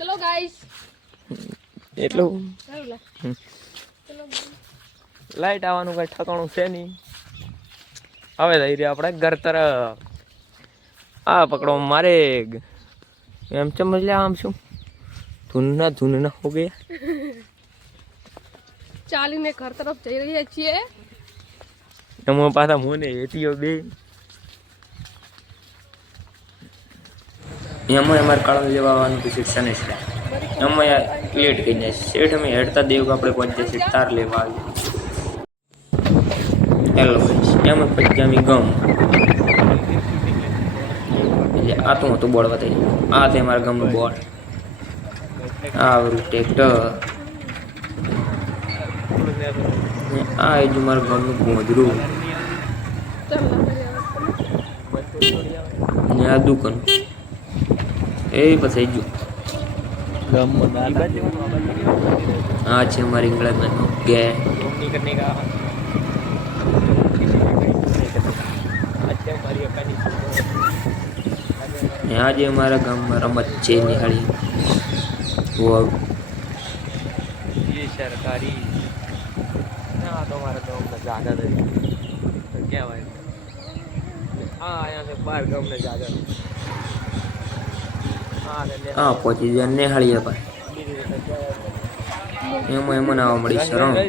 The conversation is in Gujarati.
ચલો ગાઈસ એટલું ચલો લાઈટ આવવાનું કઈ ઠકાણું છે નહીં. હવે થઈ રહ્યા આપણે ઘર તરફ. આ પકડો મારે એમ સમજ લે આમ શું ધૂન હો ગયા. ચાલીને ઘર તરફ જઈ રહ્યા છીએ. એમાં પાછા મોને હેતીઓ બે એમાં અમારે કાળા લેવા આવવાનું પછી શને છે એમાં લેટ થઈ જાય શેઠ અમે હેડતા દેવ આપણે પહોંચીએ છીએ તાર લેવા આવીએ. હેલો એમાં પછી અમે ગમ એટલે આ તો હતું બોર્ડ બતાવી આ તે મારા ગામનું બોર્ડ આ ટ્રેક્ટર આ એ જ મારા ગામનું ગોંદરું ને આ દુકાન એ પછી જો આ છે અમારી ઇંગ્લેન્ડનો ગે આજે અમારા ગામમાં રમત છે નિહાળી સરકારી ના તો અમારા ગામમાં જાગા કહેવાય હા અહીંયા બાર ગામને જાગા હા પહોંચી જાય નિહાળીએ ભાઈ એમાં આવવા મળી શરણ